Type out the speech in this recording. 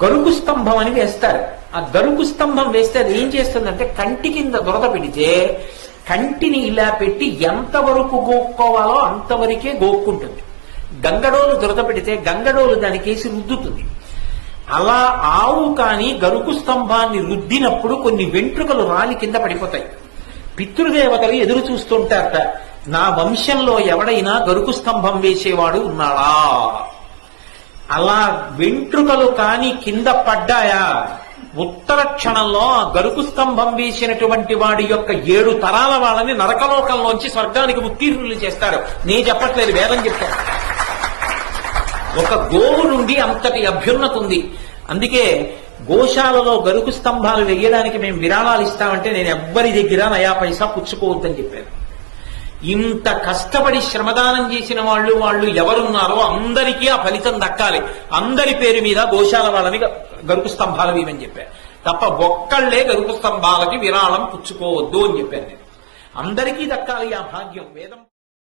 గరుకు స్తంభం అని వేస్తారు. ఆ గరుకు స్తంభం వేస్తే అది ఏం చేస్తుందంటే కంటి కింద దురద పెడితే కంటిని ఇలా పెట్టి ఎంతవరకు గోక్కోవాలో అంతవరకే గోక్కుంటుంది. గంగడోలు దురద పెడితే గంగడోలు దానికేసి రుద్దుతుంది. అలా ఆవు కాని గరుకు స్తంభాన్ని రుద్దినప్పుడు కొన్ని వెంట్రుకలు రాలి కింద పడిపోతాయి. పితృదేవతలు ఎదురు చూస్తుంటారట, నా వంశంలో ఎవడైనా గరుకు స్తంభం వేసేవాడు ఉన్నాడా. అలా వెంట్రుకలు కాని కింద పడ్డాయా, ఉత్తర క్షణంలో గరుకు స్తంభం వేసినటువంటి వాడి యొక్క 7 తరాల వాళ్ళని నరకలోకంలోంచి స్వర్గానికి ఉత్తీర్ణులు చేస్తారు. నేను చెప్పట్లేదు, వేదం చెప్తాను. ఒక గోవు నుండి అంతటి అభ్యున్నతి ఉంది. అందుకే గోశాలలో గరుకు స్తంభాలు వేయడానికి మేము విరాళాలు ఇస్తామంటే నేను ఎవ్వరి దగ్గర నయా పైసా పుచ్చుకోవద్దని చెప్పాను. ఇంత కష్టపడి శ్రమదానం చేసిన వాళ్ళు ఎవరున్నారో అందరికీ ఆ ఫలితం దక్కాలి. అందరి పేరు మీద గోశాల వాళ్ళని గరుకు స్తంభాలు వేయమని చెప్పారు తప్ప ఒక్కళ్లే గరుకు స్తంభాలకి విరాళం పుచ్చుకోవద్దు అని చెప్పాను నేను. అందరికీ దక్కాలి ఆ భాగ్యం. వేదం